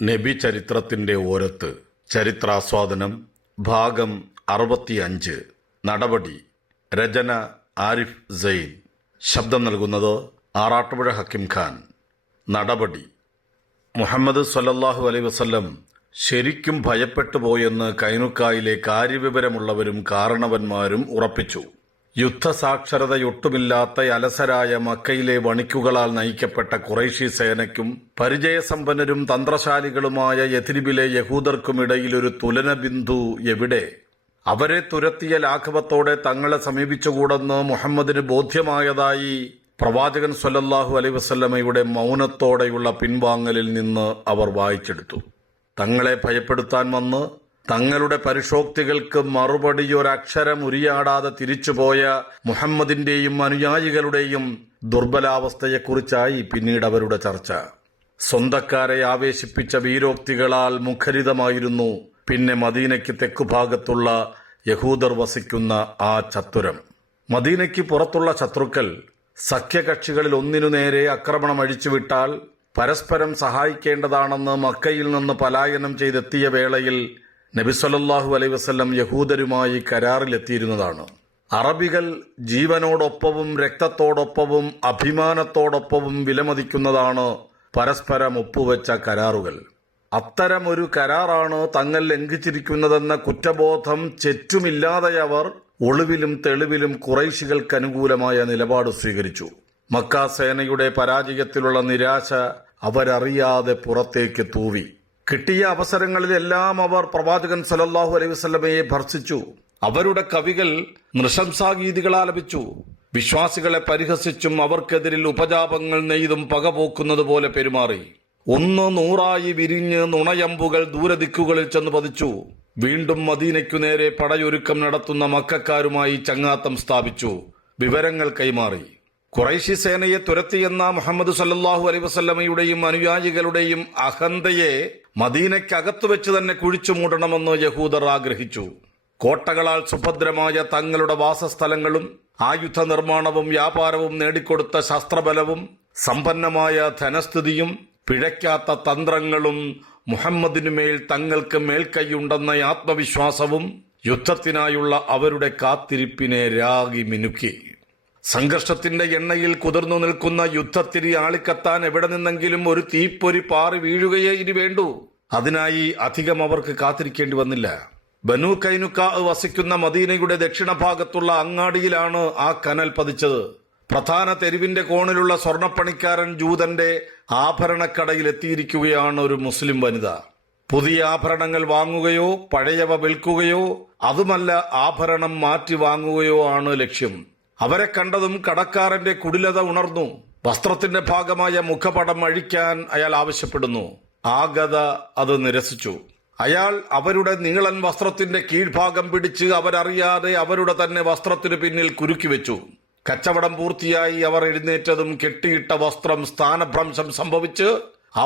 നബി ചരിത്രത്തിന്റെ ഓരത്ത് ചരിത്രാസ്വാദനം ഭാഗം 65 നടപടി രചന ആരിഫ് സൈൻ ശബ്ദം നൽകുന്നത് ആറാട്ടുപുഴ ഹക്കിം ഖാൻ. നടപടി മുഹമ്മദ് സ്വല്ലല്ലാഹു അലൈഹി വസല്ലം ശരിക്കും ഭയപ്പെട്ടു പോയെന്ന് കൈനുക്കായിലെ കാര്യവിവരമുള്ളവരും കാരണവന്മാരും ഉറപ്പിച്ചു. യുദ്ധസാക്ഷരതയൊട്ടുമില്ലാത്ത അലസരായ മക്കയിലെ വണിക്കുകളാൽ നയിക്കപ്പെട്ട ഖുറൈശി സേനയ്ക്കും പരിചയസമ്പന്നരും തന്ത്രശാലികളുമായ യഥ്രിബിലെ യഹൂദർക്കുമിടയിലൊരു തുലന ബിന്ദു എവിടെ? അവരെ തുരത്തിയ ലാഘവത്തോടെ തങ്ങളെ സമീപിച്ചുകൂടെന്ന് മുഹമ്മദിന് ബോധ്യമായതായി പ്രവാചകൻ സ്വല്ലല്ലാഹു അലൈഹി വസല്ലമയുടെ മൗനത്തോടെയുള്ള പിൻവാങ്ങലിൽ നിന്ന് അവർ വായിച്ചെടുത്തു. തങ്ങളെ ഭയപ്പെടുത്താൻ വന്ന് തങ്ങളുടെ പരിഷോക്തികൾക്ക് മറുപടിയൊരക്ഷരം ഉരിയാടാതെ തിരിച്ചുപോയ മുഹമ്മദിന്റെയും അനുയായികളുടെയും ദുർബലാവസ്ഥയെക്കുറിച്ചായി പിന്നീട് അവരുടെ ചർച്ച. സ്വന്തക്കാരെ ആവേശിപ്പിച്ച വീരോക്തികളാൽ മുഖരിതമായിരുന്നു പിന്നെ മദീനയ്ക്ക് തെക്കുഭാഗത്തുള്ള യഹൂദർ വസിക്കുന്ന ആ ചത്തുരം. മദീനയ്ക്ക് പുറത്തുള്ള ശത്രുക്കൾ സഖ്യകക്ഷികളിൽ ഒന്നിനു നേരെ ആക്രമണം അഴിച്ചുവിട്ടാൽ പരസ്പരം സഹായിക്കേണ്ടതാണെന്ന് മക്കയിൽ നിന്ന് പലായനം ചെയ്തെത്തിയ വേളയിൽ നബി സല്ലല്ലാഹു അലൈഹി വസല്ലം യഹൂദരുമായി കരാറിലെത്തിയിരുന്നതാണ്. അറബികൾ ജീവനോടൊപ്പവും രക്തത്തോടൊപ്പവും അഭിമാനത്തോടൊപ്പവും വിലമതിക്കുന്നതാണ് പരസ്പരം ഒപ്പുവെച്ച കരാറുകൾ. അത്തരമൊരു കരാറാണ് തങ്ങൾ ലംഘിച്ചിരിക്കുന്നതെന്ന കുറ്റബോധം ചെറ്റുമില്ലാതെ അവർ ഒളിവിലും തെളിവിലും ഖുറൈശികൾക്ക് അനുകൂലമായ നിലപാട് സ്വീകരിച്ചു. മക്ക സേനയുടെ പരാജയത്തിലുള്ള നിരാശ അവരറിയാതെ പുറത്തേക്ക് തൂവി. കിട്ടിയ അവസരങ്ങളിലെല്ലാം അവർ പ്രവാചകൻ സല്ലല്ലാഹു അലൈഹി വസല്ലമയെ ഭർഷിച്ചു. അവരുടെ കവികൾ നൃശംസാഗീതികൾ ആലപിച്ചു. വിശ്വാസികളെ പരിഹസിച്ചും അവർക്കെതിരിൽ ഉപജാപങ്ങൾ നെയ്തും പകപോക്കുന്നത് പോലെ പെരുമാറി. 100 വിരിഞ്ഞ് നുണയമ്പുകൾ ദൂരദിക്കുകളിൽ ചെന്ന് പതിച്ചു. വീണ്ടും മദീനയ്ക്കു നേരെ പടയൊരുക്കം നടത്തുന്ന മക്കക്കാരുമായി ചങ്ങാത്തം സ്ഥാപിച്ചു. വിവരങ്ങൾ കൈമാറി. ഖുറൈശി സേനയെ തുരത്തിയെന്ന മുഹമ്മദ് സല്ലല്ലാഹു അലൈഹി വസല്ലമയുടെയും അനുയായികളുടെയും അഹന്തയെ മദീനയ്ക്കകത്തു വെച്ച് തന്നെ കുഴിച്ചു മൂടണമെന്ന് യഹൂദർ ആഗ്രഹിച്ചു. കോട്ടകളാൽ സുഭദ്രമായ തങ്ങളുടെ വാസസ്ഥലങ്ങളും ആയുധ നിർമ്മാണവും വ്യാപാരവും നേടിക്കൊടുത്ത ശസ്ത്രബലവും സമ്പന്നമായ ധനസ്ഥിതിയും പിഴയ്ക്കാത്ത തന്ത്രങ്ങളും മുഹമ്മദിനുമേൽ തങ്ങൾക്ക് മേൽക്കൈയുണ്ടെന്ന ആത്മവിശ്വാസവും യുദ്ധത്തിനായുള്ള അവരുടെ കാത്തിരിപ്പിനെ രാഗി മിനുക്കി. സംഘർഷത്തിന്റെ എണ്ണയിൽ കുതിർന്നു നിൽക്കുന്ന യുദ്ധത്തിരി ആളിക്കത്താൻ എവിടെ നിന്നെങ്കിലും ഒരു തീപ്പൊരി പാറി വീഴുകയേ ഇനി വേണ്ടൂ. അതിനായി അധികം അവർക്ക് കാത്തിരിക്കേണ്ടി വന്നില്ല. ബനു കൈനുക്കാ വസിക്കുന്ന മദീനയുടെ ദക്ഷിണഭാഗത്തുള്ള അങ്ങാടിയിലാണ് ആ കനൽ പതിച്ചത്. പ്രധാന തെരുവിന്റെ കോണിലുള്ള സ്വർണപ്പണിക്കാരൻ ജൂതന്റെ ആഭരണക്കടയിൽ എത്തിയിരിക്കുകയാണ് ഒരു മുസ്ലിം വനിത. പുതിയ ആഭരണങ്ങൾ വാങ്ങുകയോ പഴയവ വിൽക്കുകയോ അതുമല്ല ആഭരണം മാറ്റി വാങ്ങുകയോ ആണ് ലക്ഷ്യം. അവരെ കണ്ടതും കടക്കാരന്റെ കുടിലത ഉണർന്നു. വസ്ത്രത്തിന്റെ ഭാഗമായ മുഖപടം അഴിക്കാൻ അയാൾ ആവശ്യപ്പെടുന്നു. ആഗത അത് നിരസിച്ചു. അയാൾ അവരുടെ നീളൻ വസ്ത്രത്തിന്റെ കീഴ്ഭാഗം പിടിച്ച് അവരറിയാതെ അവരുടെ തന്നെ വസ്ത്രത്തിനു പിന്നിൽ കുരുക്കി വെച്ചു. കച്ചവടം പൂർത്തിയായി അവർ എഴുന്നേറ്റതും കെട്ടിയിട്ട വസ്ത്രം സ്ഥാനഭ്രംശം സംഭവിച്ച്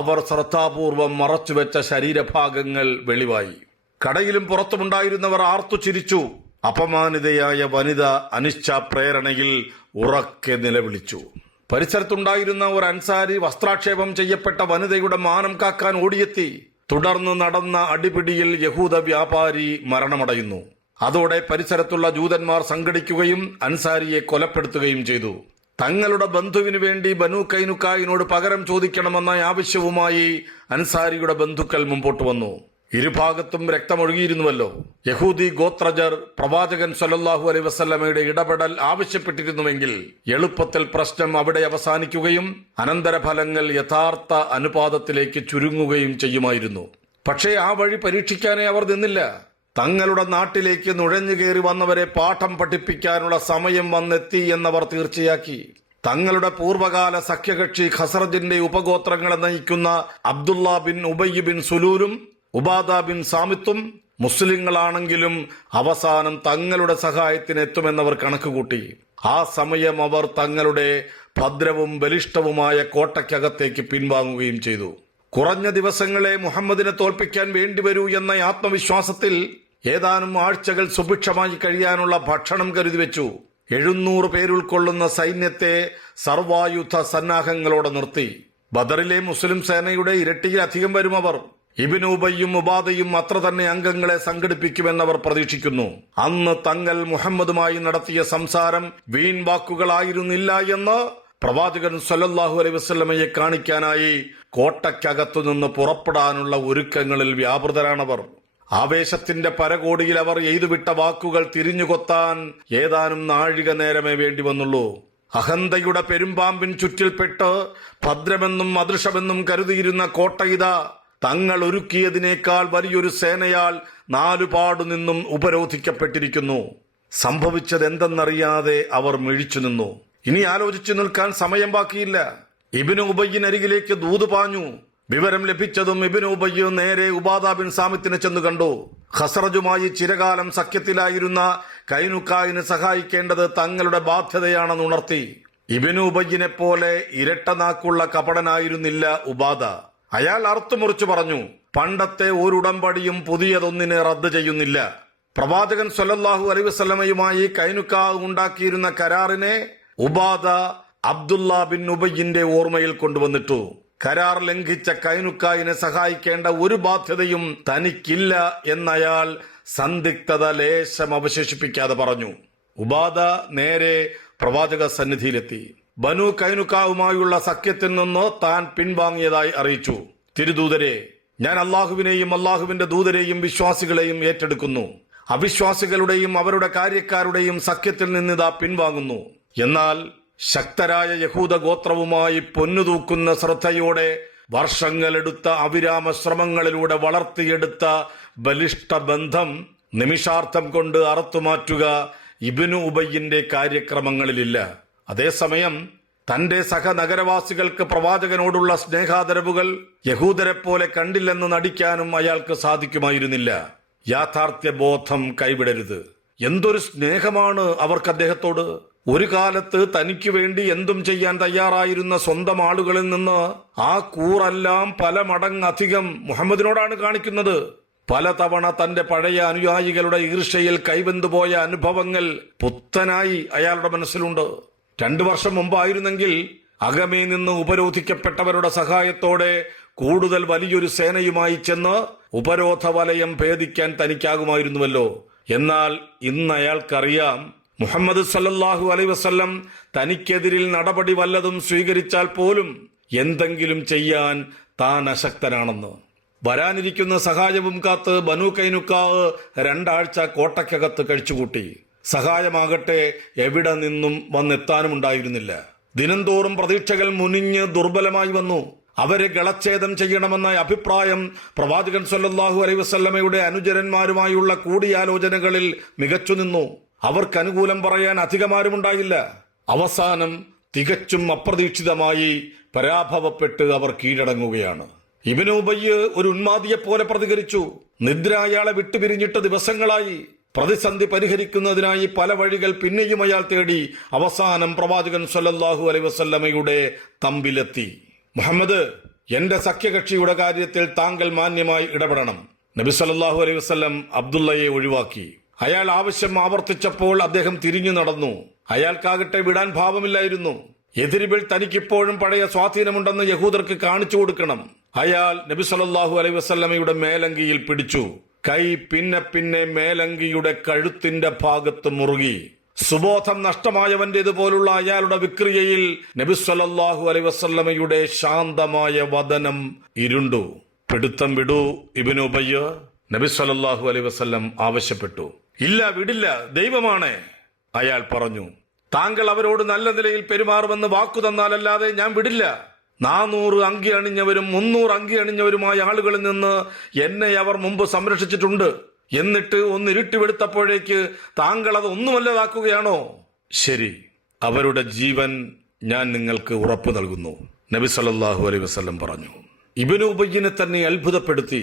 അവർ ശ്രദ്ധാപൂർവം മറച്ചുവെച്ച ശരീരഭാഗങ്ങൾ വെളിവായി. കടയിലും പുറത്തുമുണ്ടായിരുന്നവർ ആർത്തു ചിരിച്ചു. അപമാനിതയായ വനിത അനിശ്ചാപ്രേരണയിൽ ഉറക്കെ നിലവിളിച്ചു. പരിസരത്തുണ്ടായിരുന്ന ഒരു അൻസാരി വസ്ത്രാക്ഷേപം ചെയ്യപ്പെട്ട വനിതയുടെ മാനം കാക്കാൻ ഓടിയെത്തി. തുടർന്ന് നടന്ന അടിപിടിയിൽ യഹൂദ വ്യാപാരി മരണമടയുന്നു. അതോടെ പരിസരത്തുള്ള ജൂതന്മാർ സംഘടിക്കുകയും അൻസാരിയെ കൊലപ്പെടുത്തുകയും ചെയ്തു. തങ്ങളുടെ ബന്ധുവിനു വേണ്ടി ബനു കൈനുക്കായിനോട് പകരം ചോദിക്കണമെന്ന ആവശ്യവുമായി അൻസാരിയുടെ ബന്ധുക്കൾ മുമ്പോട്ട് വന്നു. ഇരുഭാഗത്തും രക്തമൊഴുകിയിരുന്നുവല്ലോ. യഹൂദി ഗോത്രജർ പ്രവാചകൻ സ്വല്ലല്ലാഹു അലൈഹി വസല്ലമയുടെ ഇടപെടൽ ആവശ്യപ്പെട്ടിരുന്നുവെങ്കിൽ എളുപ്പത്തിൽ പ്രശ്നം അവിടെ അവസാനിക്കുകയും അനന്തരഫലങ്ങൾ യഥാർത്ഥ അനുപാതത്തിലേക്ക് ചുരുങ്ങുകയും ചെയ്യുമായിരുന്നു. പക്ഷേ ആ വഴി പരീക്ഷിക്കാനേ അവർ നിന്നില്ല. തങ്ങളുടെ നാട്ടിലേക്ക് നുഴഞ്ഞുകയറി വന്നവരെ പാഠം പഠിപ്പിക്കാനുള്ള സമയം വന്നെത്തി എന്നവർ തീർച്ചയാക്കി. തങ്ങളുടെ പൂർവ്വകാല സഖ്യകക്ഷി ഖസറജിന്റെ ഉപഗോത്രങ്ങളെ നയിക്കുന്ന Abdullah bin Ubayy bin സുലൂലും Ubada bin സാമിത്തും മുസ്ലിങ്ങളാണെങ്കിലും അവസാനം തങ്ങളുടെ സഹായത്തിന് എത്തുമെന്നവർ കണക്കുകൂട്ടി. ആ സമയം അവർ തങ്ങളുടെ ഭദ്രവും ബലിഷ്ഠവുമായ കോട്ടയ്ക്കകത്തേക്ക് പിൻവാങ്ങുകയും ചെയ്തു. കുറഞ്ഞ ദിവസങ്ങളെ മുഹമ്മദിനെ തോൽപ്പിക്കാൻ വേണ്ടിവരൂ എന്ന ആത്മവിശ്വാസത്തിൽ ഏതാനും ആഴ്ചകൾ സുഭിക്ഷമായി കഴിയാനുള്ള ഭക്ഷണം കരുതി വെച്ചു. 700 പേരുൾക്കൊള്ളുന്ന സൈന്യത്തെ സർവായുധ സന്നാഹങ്ങളോടെ നിർത്തി. ബദറിലെ മുസ്ലിം സേനയുടെ ഇരട്ടിയിലധികം വരും അവർ. ഇബ്നു ഉബയ്യും ഉബാദയും അത്ര തന്നെ അംഗങ്ങളെ സംഘടിപ്പിക്കുമെന്നവർ പ്രതീക്ഷിക്കുന്നു. അന്ന് തങ്ങൾ മുഹമ്മദുമായി നടത്തിയ സംസാരം വീൺ വാക്കുകളായിരുന്നില്ല എന്ന് പ്രവാചകൻ സല്ലല്ലാഹു അലൈഹി വസല്ലമയെ കാണിക്കാനായി കോട്ടയ്ക്കകത്തുനിന്ന് പുറപ്പെടാനുള്ള ഒരുക്കങ്ങളിൽ വ്യാപൃതരാണവർ. ആവേശത്തിന്റെ പരകോടിയിൽ അവർ എയ്തുവിട്ട വാക്കുകൾ തിരിഞ്ഞുകൊത്താൻ ഏതാനും നാഴിക നേരമേ വേണ്ടി വന്നുള്ളൂ. അഹന്തയുടെ പെരുമ്പാമ്പിൻ ചുറ്റിൽപ്പെട്ട് ഭദ്രമെന്നും അദൃശമെന്നും കരുതിയിരുന്ന കോട്ടയിത തങ്ങൾ ഒരുക്കിയതിനേക്കാൾ വലിയൊരു സേനയാൽ നാലുപാടു നിന്നും ഉപരോധിക്കപ്പെട്ടിരിക്കുന്നു. സംഭവിച്ചത് എന്തെന്നറിയാതെ അവർ മിഴിച്ചു നിന്നു. ഇനി ആലോചിച്ചു നിൽക്കാൻ സമയം ബാക്കിയില്ല. ഇബ്നു ഉബയ്യിനരികിലേക്ക് ദൂത് പാഞ്ഞു. വിവരം ലഭിച്ചതും ഇബ്നു ഉബയ്യ് നേരെ ഉബാദ ബിൻ സാമിത്തിനെ ചെന്ന് കണ്ടു. ഖസ്റജുമായി ചിരകാലം സഖ്യത്തിലായിരുന്ന കൈനുക്കായിനെ സഹായിക്കേണ്ടത് തങ്ങളുടെ ബാധ്യതയാണെന്ന് ഉണർത്തി. ഇബ്നു ഉബയ്യിനെ പോലെ ഇരട്ടനാക്കുള്ള കപടനായിരുന്നില്ല ഉബാദ. അയാൾ അറുത്തുമുറിച്ചു പറഞ്ഞു, പണ്ടത്തെ ഒരു ഉടമ്പടിയും പുതിയതൊന്നിനെ റദ്ദ് ചെയ്യുന്നില്ല. പ്രവാചകൻ സല്ലല്ലാഹു അലൈഹി വസല്ലമയുമായി കൈനുക്കാ ഉണ്ടാക്കിയിരുന്ന കരാറിനെ ഉബാദ അബ്ദുള്ള ബിൻ ഉബയ്യിന്റെ ഓർമ്മയിൽ കൊണ്ടുവന്നിട്ടു. കരാർ ലംഘിച്ച കൈനുക്കായിനെ സഹായിക്കേണ്ട ഒരു ബാധ്യതയും തനിക്കില്ല എന്നയാൾ സന്ദിഗ്ധത ലേശം അവശേഷിപ്പിക്കാതെ പറഞ്ഞു. ഉബാദ നേരെ പ്രവാചക സന്നിധിയിലെത്തി. ബനു കൈനുക്കാവുമായുള്ള സഖ്യത്തിൽ നിന്ന് താൻ പിൻവാങ്ങിയതായി അറിയിച്ചു. തിരുദൂതരെ, ഞാൻ അള്ളാഹുവിനെയും അള്ളാഹുവിന്റെ ദൂതരെയും വിശ്വാസികളെയും ഏറ്റെടുക്കുന്നു. അവിശ്വാസികളുടെയും അവരുടെ കാര്യക്കാരുടെയും സഖ്യത്തിൽ നിന്നിതാ പിൻവാങ്ങുന്നു. എന്നാൽ ശക്തരായ യഹൂദ ഗോത്രവുമായി പൊന്നുതൂക്കുന്ന ശ്രദ്ധയോടെ വർഷങ്ങളെടുത്ത അവിരാമ ശ്രമങ്ങളിലൂടെ വളർത്തിയെടുത്ത ബലിഷ്ഠ ബന്ധം നിമിഷാർത്ഥം കൊണ്ട് അറുത്തുമാറ്റുക ഇബ്നു ഉബയ്യിന്റെ കാര്യക്രമങ്ങളിലില്ല. അതേസമയം തന്റെ സഹനഗരവാസികൾക്ക് പ്രവാചകനോടുള്ള സ്നേഹാദരവുകൾ യഹൂദരെ പോലെ കണ്ടില്ലെന്ന് നടിക്കാനും അയാൾക്ക് സാധിക്കുമായിരുന്നില്ല. യാഥാർത്ഥ്യബോധം കൈവിടരുത്. എന്തൊരു സ്നേഹമാണ് അവർക്ക് അദ്ദേഹത്തോട്. ഒരു കാലത്ത് തനിക്ക് വേണ്ടി എന്തും ചെയ്യാൻ തയ്യാറായിരുന്ന സ്വന്തം ആളുകളിൽ നിന്ന് ആ കൂറെല്ലാം പല മടങ്ങധികം മുഹമ്മദിനോടാണ് കാണിക്കുന്നത്. പലതവണ തന്റെ പഴയ അനുയായികളുടെ ഈർഷ്യയിൽ കൈവെന്തുപോയ അനുഭവങ്ങൾ പുത്തനായി അയാളുടെ മനസ്സിലുണ്ട്. 2 വർഷം മുമ്പായിരുന്നെങ്കിൽ അകമേ നിന്ന് ഉപരോധിക്കപ്പെട്ടവരുടെ സഹായത്തോടെ കൂടുതൽ വലിയൊരു സേനയുമായി ചെന്ന് ഉപരോധ വലയം ഭേദിക്കാൻ തനിക്കാകുമായിരുന്നുവല്ലോ. എന്നാൽ ഇന്ന് അയാൾക്കറിയാം, മുഹമ്മദ് സല്ലല്ലാഹു അലൈഹി വസല്ലം തനിക്കെതിരിൽ നടപടി വല്ലതും സ്വീകരിച്ചാൽ പോലും എന്തെങ്കിലും ചെയ്യാൻ താൻ അശക്തനാണെന്ന്. വരാനിരിക്കുന്ന സഹായവും കാത്ത് ബനു കൈനുക്കാവ് 2 ആഴ്ച കോട്ടയ്ക്കകത്ത് കഴിച്ചുകൂട്ടി. സഹായമാകട്ടെ എവിടെ നിന്നും വന്നെത്താനുമുണ്ടായിരുന്നില്ല. ദിനംതോറും പ്രതീക്ഷകൾ മുനിഞ്ഞ് ദുർബലമായി വന്നു. അവരെ ഗളച്ഛേദം ചെയ്യണമെന്ന അഭിപ്രായം പ്രവാചകൻ സല്ലല്ലാഹു അലൈഹി വസല്ലമയുടെ അനുചരന്മാരുമായുള്ള കൂടിയാലോചനകളിൽ മികച്ചു നിന്നു. അവർക്ക് അനുകൂലം പറയാൻ അധികമാരുമുണ്ടായില്ല. അവസാനം തികച്ചും അപ്രതീക്ഷിതമായി പരാഭവപ്പെട്ട് അവർ കീഴടങ്ങുകയാണ്. ഇബ്നു ഉബയ്യ് ഒരു ഉന്മാദിയെപ്പോലെ പ്രതികരിച്ചു. നിദ്ര അയാളെ വിട്ടുപിരിഞ്ഞിട്ട് ദിവസങ്ങളായി. പ്രതിസന്ധി പരിഹരിക്കുന്നതിനായി പല വഴികൾ പിന്നെയും അയാൾ തേടി. അവസാനം പ്രവാചകൻ സല്ലല്ലാഹു അലൈഹി വസല്ലമയുടെ തമ്പിലെത്തി. മുഹമ്മദ്, എന്റെ സഖ്യകക്ഷിയുടെ കാര്യത്തിൽ താങ്കൾ മാന്യമായി ഇടപെടണം. നബി സല്ലല്ലാഹു അലൈഹി വസല്ലം അബ്ദുള്ളയെ ഒഴിവാക്കി. അയാൾ ആവശ്യം ആവർത്തിച്ചപ്പോൾ അദ്ദേഹം തിരിഞ്ഞു നടന്നു. അയാൾക്കാകട്ടെ വിടാൻ ഭാവമില്ലായിരുന്നു. എതിരിബിൽ തനിക്കിപ്പോഴും പഴയ സ്വാധീനമുണ്ടെന്ന് യഹൂദർക്ക് കാണിച്ചു കൊടുക്കണം. അയാൾ നബി സല്ലല്ലാഹു അലൈഹി വസല്ലമയുടെ മേലങ്കിയിൽ പിടിച്ചു. കൈ പിന്നെ മേലങ്കിയുടെ കഴുത്തിന്റെ ഭാഗത്ത് മുറുകി. സുബോധം നഷ്ടമായവന്റേതുപോലുള്ള അയാളുടെ വിക്രിയയിൽ നബി സല്ലല്ലാഹു അലൈഹി വസല്ലമയുടെ ശാന്തമായ വദനം ഇരുണ്ടു. പിടുത്തം വിടൂ ഇബ്നു ഉബയ്യ്, നബി സല്ലല്ലാഹു അലൈഹി വസല്ലം ആവശ്യപ്പെട്ടു. ഇല്ല, വിടില്ല, ദൈവമാണ്, അയാൾ പറഞ്ഞു. താങ്കൾ അവരോട് നല്ല നിലയിൽ പെരുമാറുമെന്ന് വാക്കു തന്നാലല്ലാതെ ഞാൻ വിടില്ല. 400 അങ്കി അണിഞ്ഞവരും 300 അങ്കി അണിഞ്ഞവരുമായ ആളുകളിൽ നിന്ന് എന്നെ അവർ മുമ്പ് സംരക്ഷിച്ചിട്ടുണ്ട്. എന്നിട്ട് ഒന്ന് ഇരുട്ടി വെളുത്തപ്പോഴേക്ക് താങ്കൾ അത് ഒന്നുമല്ലതാക്കുകയാണോ? ശരി, അവരുടെ ജീവൻ ഞാൻ നിങ്ങൾക്ക് ഉറപ്പു നൽകുന്നു, നബി സല്ലല്ലാഹു അലൈഹി വസല്ലം പറഞ്ഞു. ഇബ്നു ഉബയ്യിനെ തന്നെ അത്ഭുതപ്പെടുത്തി.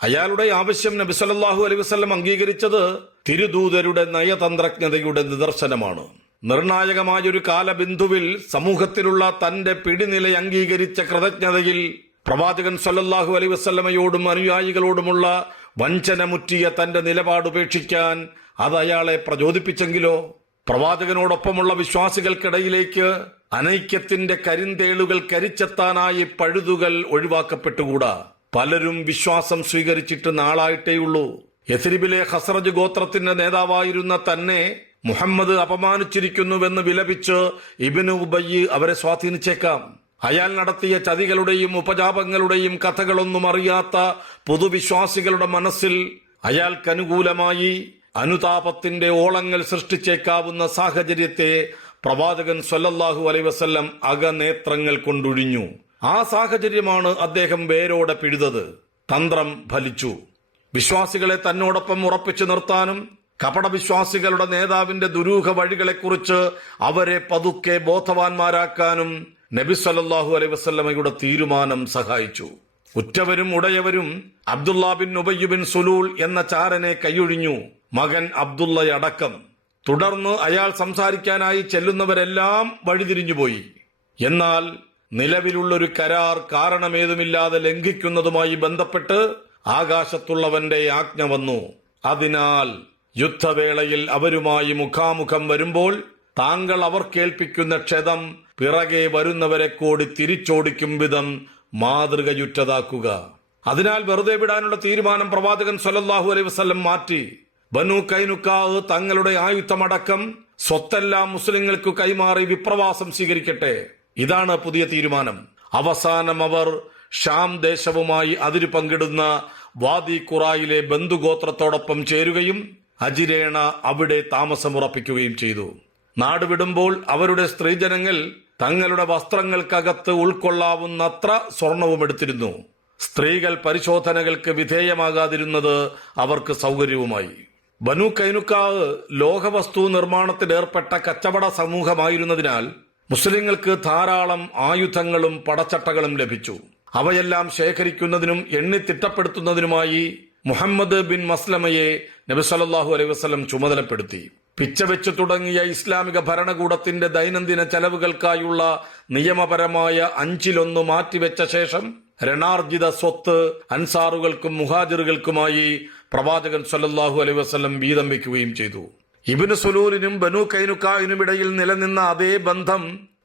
അയാളുടെ ആവശ്യം നബി സല്ലല്ലാഹു അലൈഹി വസല്ലം അംഗീകരിച്ചത് തിരുദൂതരുടെ നയതന്ത്രജ്ഞതയുടെ നിദർശനമാണ്. നിർണായകമായൊരു കാലബിന്ദുവിൽ സമൂഹത്തിലുള്ള തന്റെ പിടിനില അംഗീകരിച്ച കൃതജ്ഞതയിൽ പ്രവാചകൻ സല്ലല്ലാഹു അലൈഹി വസല്ലമയോടും അനുയായികളോടുമുള്ള വഞ്ചനമുറ്റിയ തന്റെ നിലപാടുപേക്ഷിക്കാൻ അത് അയാളെ പ്രചോദിപ്പിച്ചെങ്കിലോ? പ്രവാചകനോടൊപ്പമുള്ള വിശ്വാസികൾക്കിടയിലേക്ക് അനൈക്യത്തിന്റെ കരിന്തേളുകൾ കരിച്ചെത്താനായി പഴുതുകൾ ഒഴിവാക്കപ്പെട്ടുകൂടാ. പലരും വിശ്വാസം സ്വീകരിച്ചിട്ട് നാളായിട്ടേയുള്ളൂ. യഥ്രിബിലെ ഖസ്റജ് ഗോത്രത്തിന്റെ നേതാവായിരുന്ന തന്നെ മുഹമ്മദ് അപമാനിച്ചിരിക്കുന്നുവെന്ന് വിലപിച്ച് ഇബ്നു ഉബയ്യ് അവരെ സ്വാധീനിച്ചേക്കാം. അയാൾ നടത്തിയ ചതികളുടെയും ഉപജാപങ്ങളുടെയും കഥകളൊന്നും അറിയാത്ത പൊതുവിശ്വാസികളുടെ മനസ്സിൽ അയാൾക്കനുകൂലമായി അനുതാപത്തിന്റെ ഓളങ്ങൾ സൃഷ്ടിച്ചേക്കാവുന്ന സാഹചര്യത്തെ പ്രവാചകൻ സ്വല്ലല്ലാഹു അലൈഹി വസല്ലം അകനേത്രങ്ങൾ കൊണ്ടൊഴിഞ്ഞു. ആ സാഹചര്യമാണ് അദ്ദേഹം വേരോടെ പിഴുതത്. തന്ത്രം ഫലിച്ചു. വിശ്വാസികളെ തന്നോടൊപ്പം ഉറപ്പിച്ചു നിർത്താനും കപടവിശ്വാസികളുടെ നേതാവിന്റെ ദുരൂഹ വഴികളെക്കുറിച്ച് അവരെ പതുക്കെ ബോധവാന്മാരാക്കാനും നബി സല്ലല്ലാഹു അലൈഹി വസല്ലമയുടെ തീരുമാനം സഹായിച്ചു. ഉറ്റവരും ഉടയവരും Abdullah bin Ubayy bin Salul എന്ന ചാരനെ കൈയൊഴിഞ്ഞു, മകൻ അബ്ദുള്ളയടക്കം. തുടർന്ന് അയാൾ സംസാരിക്കാനായി ചെല്ലുന്നവരെല്ലാം വഴിതിരിഞ്ഞുപോയി. എന്നാൽ നിലവിലുള്ളൊരു കരാർ കാരണമേതുമില്ലാതെ ലംഘിക്കുന്നതുമായി ബന്ധപ്പെട്ട് ആകാശത്തുള്ളവന്റെ ആജ്ഞ വന്നു. അതിനാൽ യുദ്ധവേളയിൽ അവരുമായി മുഖാമുഖം വരുമ്പോൾ താങ്കൾ അവർ കേൾപ്പിക്കുന്ന ക്ഷതം പിറകെ വരുന്നവരെ കൂടി തിരിച്ചോടിക്കും വിധം മാതൃകയുറ്റതാക്കുക. അതിനാൽ വെറുതെ വിടാനുള്ള തീരുമാനം പ്രവാചകൻ സ്വല്ലല്ലാഹു അലൈഹി വസല്ലം മാറ്റി. ബനു കൈനുക്കാ തങ്ങളുടെ ആയുധമടക്കം സ്വത്തെല്ലാം മുസ്ലിങ്ങൾക്ക് കൈമാറി വിപ്രവാസം സ്വീകരിക്കട്ടെ. ഇതാണ് പുതിയ തീരുമാനം. അവസാനം അവർ ഷാം ദേശവുമായി അതിരു പങ്കിടുന്ന വാദി ഖുറായിലെ ബന്ധുഗോത്രത്തോടൊപ്പം ചേരുകയും അജിരേണ അവിടെ താമസമുറപ്പിക്കുകയും ചെയ്തു. നാടുവിടുമ്പോൾ അവരുടെ സ്ത്രീജനങ്ങൾ തങ്ങളുടെ വസ്ത്രങ്ങൾക്കകത്ത് ഉൾക്കൊള്ളാവുന്നത്ര സ്വർണവും എടുത്തിരുന്നു. സ്ത്രീകൾ പരിശോധനകൾക്ക് വിധേയമാകാതിരുന്നത് അവർക്ക് സൗകര്യവുമായി. ബനു കൈനുക്കാ ലോഹവസ്തു നിർമ്മാണത്തിലേർപ്പെട്ട കച്ചവട സമൂഹമായിരുന്നതിനാൽ മുസ്ലിങ്ങൾക്ക് ധാരാളം ആയുധങ്ങളും പടച്ചട്ടകളും ലഭിച്ചു. അവയെല്ലാം ശേഖരിക്കുന്നതിനും എണ്ണി തിട്ടപ്പെടുത്തുന്നതിനുമായി മുഹമ്മദ് ബിൻ മസ്ലമയെ നബി സല്ലല്ലാഹു അലൈഹി വസല്ലം ചുമതലപ്പെടുത്തി. പിച്ചവെച്ചു തുടങ്ങിയ ഇസ്ലാമിക ഭരണകൂടത്തിന്റെ ദൈനംദിന ചെലവുകൾക്കായുള്ള നിയമപരമായ 1/5 മാറ്റിവെച്ച ശേഷം രണാർജിത സ്വത്ത് അൻസാറുകൾക്കും മുഹാജിറുകൾക്കുമായി പ്രവാചകൻ സ്വല്ലല്ലാഹു അലൈഹി വസല്ലം വീതം വെക്കുകയും ചെയ്തു. ഇബ്നു സുലൂലിനും ബനു കൈനുക്കായിനും ഇടയിൽ നിലനിന്ന അതേ ബന്ധം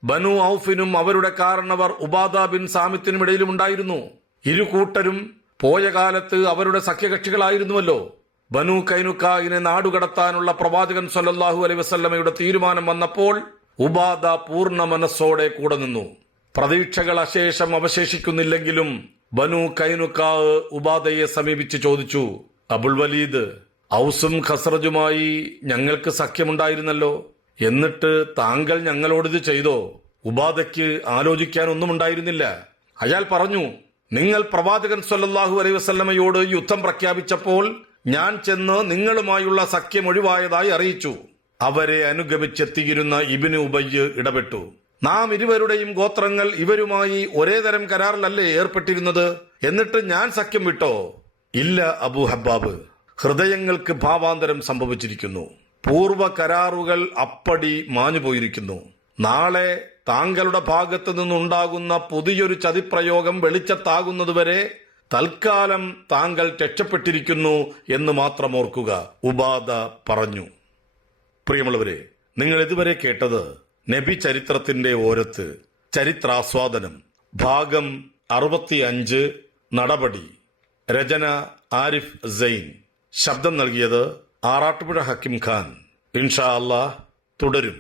ബനു ഔഫിനും അവരുടെ കാരണവർ ഉബാദ ബിൻ സാമിത്തിനും ഇടയിലും ഉണ്ടായിരുന്നു. ഇരു കൂട്ടരും പോയ കാലത്ത് അവരുടെ സഖ്യകക്ഷികളായിരുന്നുവല്ലോ. ബനു കൈനുക്കായിനെ നാടുകടത്താനുള്ള പ്രവാചകൻ സ്വല്ലല്ലാഹു അലൈഹി വസല്ലമയുടെ തീരുമാനം വന്നപ്പോൾ ഉബാദ പൂർണ്ണ മനസ്സോടെ കൂടെ നിന്നു. പ്രതീക്ഷകൾ അശേഷം അവശേഷിക്കുന്നില്ലെങ്കിലും ബനു കൈനുക്കാ ഉബാദയെ സമീപിച്ച് ചോദിച്ചു, അബുൽ വലീദ്, ഔസും ഖസ്റജുമായി ഞങ്ങൾക്ക് സഖ്യമുണ്ടായിരുന്നല്ലോ, എന്നിട്ട് താങ്കൾ ഞങ്ങളോടിത് ചെയ്തോ? ഉബാദയ്ക്ക് ആലോചിക്കാനൊന്നും ഉണ്ടായിരുന്നില്ല. അയാൾ പറഞ്ഞു, നിങ്ങൾ പ്രവാചകൻ സ്വല്ലല്ലാഹു അലൈഹി വസല്ലമയോട് യുദ്ധം പ്രഖ്യാപിച്ചപ്പോൾ ഞാൻ ചെന്ന് നിങ്ങളുമായുള്ള സഖ്യം ഒഴിവായതായി അറിയിച്ചു. അവരെ അനുഗമിച്ചെത്തിയിരുന്ന ഇബ്നു ഉബയ്യ് ഇടപെട്ടു. നാം ഇരുവരുടെയും ഗോത്രങ്ങൾ ഇവരുമായി ഒരേ തരം കരാറിലല്ലേ ഏർപ്പെട്ടിരുന്നത്? എന്നിട്ട് ഞാൻ സഖ്യം വിട്ടോ? ഇല്ല അബൂ ഹബ്ബാബ്, ഹൃദയങ്ങൾക്ക് ഭാവാന്തരം സംഭവിച്ചിരിക്കുന്നു. പൂർവ്വ കരാറുകൾ അപ്പടി മാഞ്ഞുപോയിരിക്കുന്നു. നാളെ താങ്കളുടെ ഭാഗത്തു നിന്നുണ്ടാകുന്ന പുതിയൊരു ചതിപ്രയോഗം വെളിച്ചത്താകുന്നതുവരെ തൽക്കാലം താങ്കൾ രക്ഷപ്പെട്ടിരിക്കുന്നു എന്ന് മാത്രം ഓർക്കുക, ഉബാദ പറഞ്ഞു. പ്രിയമുള്ളവരെ, നിങ്ങൾ ഇതുവരെ കേട്ടത് നബി ചരിത്രത്തിന്റെ ഓരത്ത് ചരിത്രാസ്വാദനം ഭാഗം 65 നടപടി. രചന ആരിഫ് സൈൻ. ശബ്ദം നൽകിയത് ആറാട്ടുപുഴ ഹക്കിം ഖാൻ. ഇൻഷാ അല്ലാഹ് തുടരും.